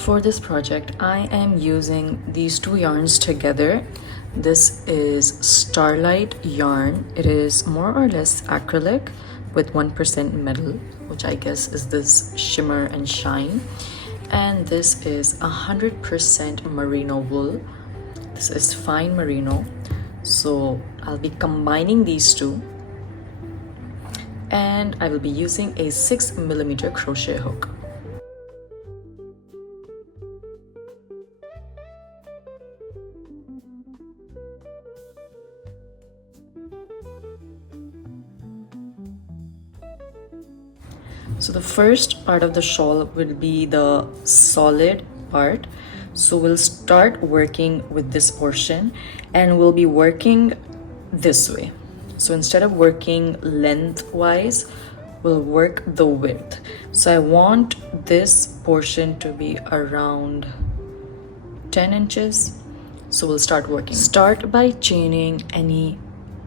For this project, I am using these two yarns together. This is Starlight yarn. It is more or less acrylic with 1% metal, which I guess is this shimmer and shine. And this is 100% merino wool. This is fine merino. So I'll be combining these two. And I will be using a 6mm crochet hook. So the first part of the shawl will be the solid part. So we'll start working with this portion and we'll be working this way. So instead of working lengthwise, we'll work the width. So I want this portion to be around 10 inches. So we'll start working. Start by chaining any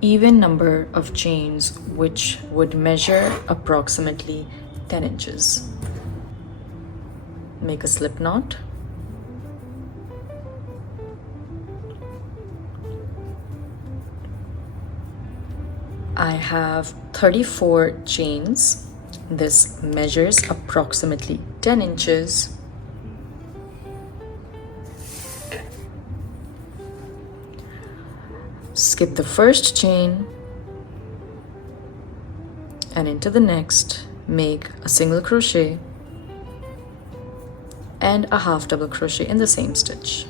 even number of chains which would measure approximately 10 inches. Make a slip knot. I have 34 chains. This measures approximately 10 inches. Skip the first chain and into the next. Make a single crochet and a half double crochet in the same stitch.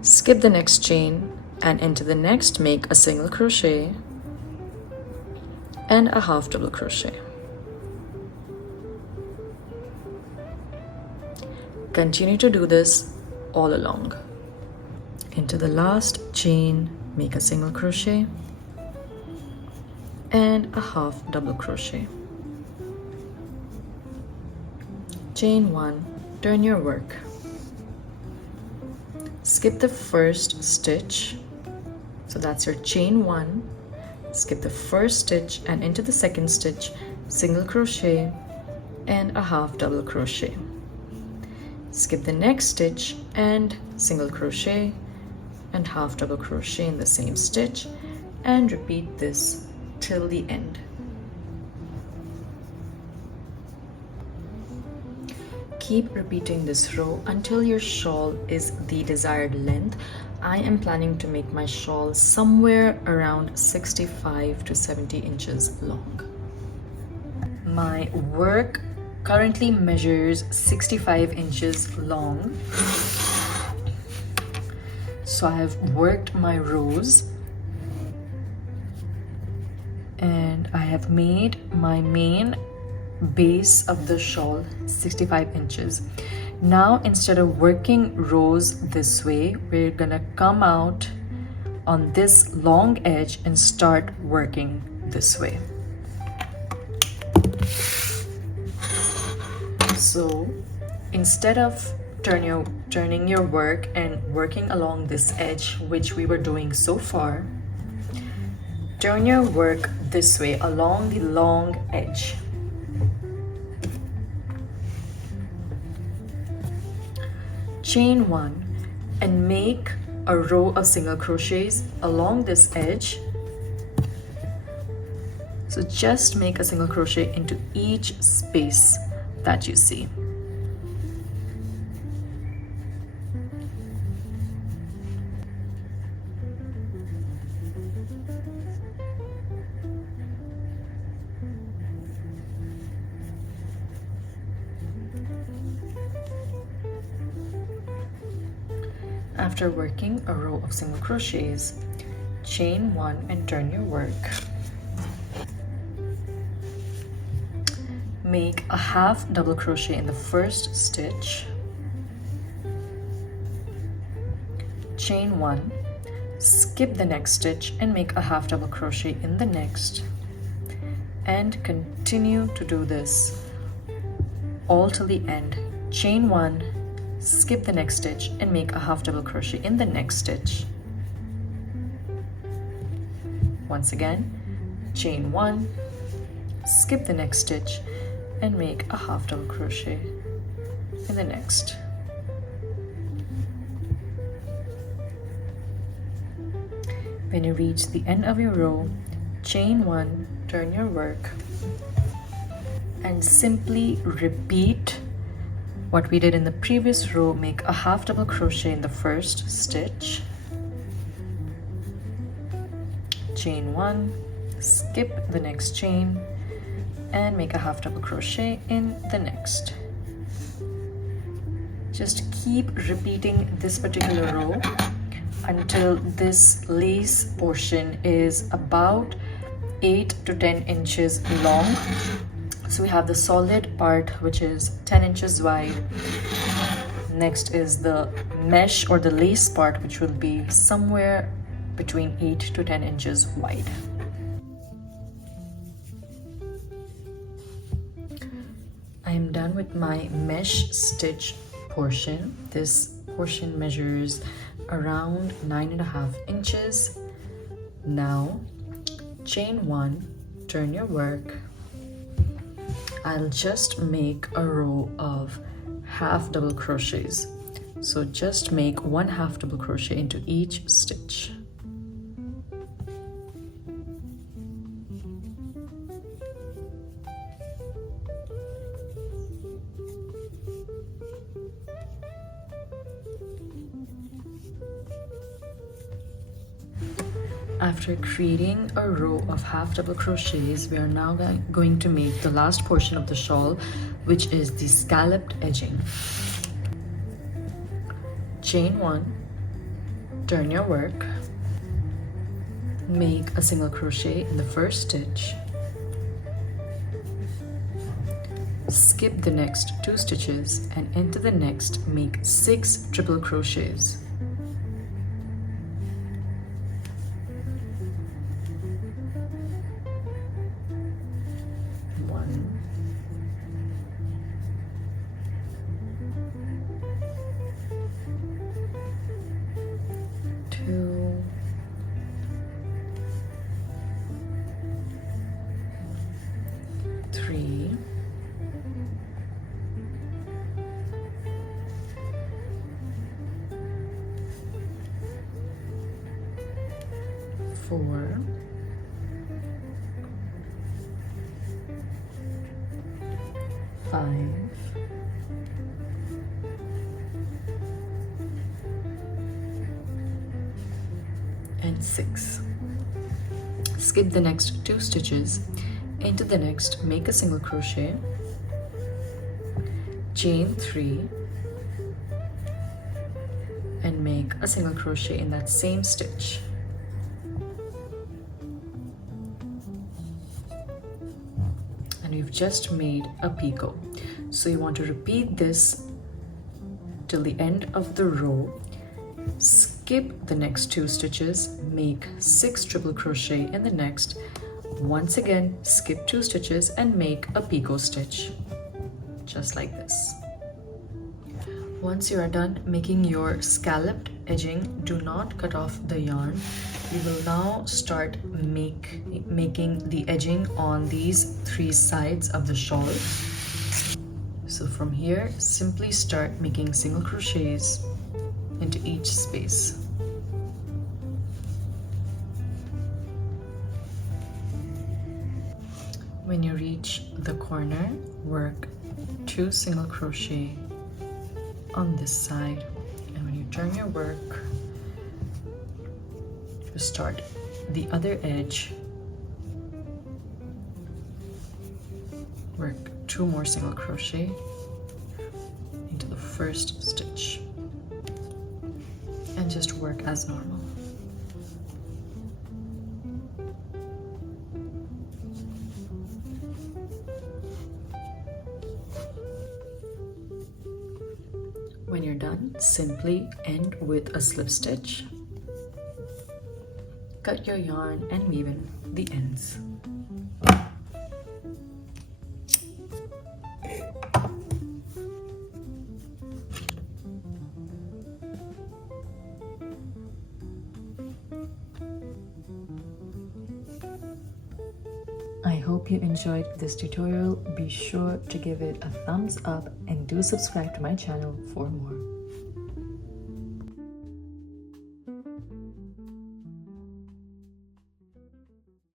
Skip the next chain and into the next make a single crochet and a half double crochet. Continue to do this all along. Into the last chain, make a single crochet and a half double crochet. Chain 1, turn your work. Skip the first stitch, so that's your chain 1. Skip the first stitch and into the second stitch, single crochet and a half double crochet. Skip the next stitch and single crochet and half double crochet in the same stitch, and repeat this till the end. Keep repeating this row until your shawl is the desired length. I am planning to make my shawl somewhere around 65 to 70 inches long. My work currently measures 65 inches long. So I have worked my rows and I have made my main base of the shawl 65 inches. Now instead of working rows this way, we're gonna come out on this long edge and start working this way. So instead of turning your work and working along this edge, which we were doing so far, turn your work this way along the long edge. Chain 1 and make a row of single crochets along this edge. So just make a single crochet into each space that you see. After working a row of single crochets, chain 1 and turn your work. Make a half double crochet in the first stitch. Chain 1, skip the next stitch and make a half double crochet in the next. And continue to do this all till the end. Chain 1, skip the next stitch and make a half double crochet in the next stitch. Once again, chain 1, skip the next stitch and make a half double crochet in the next. When you reach the end of your row, chain 1, turn your work, and simply repeat what we did in the previous row. Make a half double crochet in the first stitch, chain 1, skip the next chain, and make a half double crochet in the next. Just keep repeating this particular row until this lace portion is about 8 to 10 inches long. So we have the solid part, which is 10 inches wide. Next is the mesh or the lace part, which will be somewhere between 8 to 10 inches wide. I am done with my mesh stitch portion. This portion measures around 9.5 inches. Now chain 1, turn your work. I'll just make a row of half double crochets. So just make 1 half double crochet into each stitch. After creating a row of half double crochets, we are now going to make the last portion of the shawl, which is the scalloped edging. Chain 1, turn your work, make a single crochet in the first stitch, skip the next 2 stitches, and into the next make 6 triple crochets. 2, 3, 4, 5, and 6. Skip the next 2 stitches, into the next make a single crochet, chain 3, and make a single crochet in that same stitch. And we've just made a picot. So you want to repeat this till the end of the row. Skip the next 2 stitches, make 6 triple crochet in the next. Once again, skip 2 stitches and make a picot stitch, just like this. Once you are done making your scalloped edging, do not cut off the yarn. We will now start making the edging on these 3 sides of the shawl. So from here, simply start making single crochets into each space. When you reach the corner, work 2 single crochet on this side, and when you turn your work, you start the other edge, work 2 more single crochet into the first stitch, and just work as normal. When you're done, simply end with a slip stitch. Cut your yarn and weave in the ends. hope you enjoyed this tutorial. Be sure to give it a thumbs up and do subscribe to my channel for more.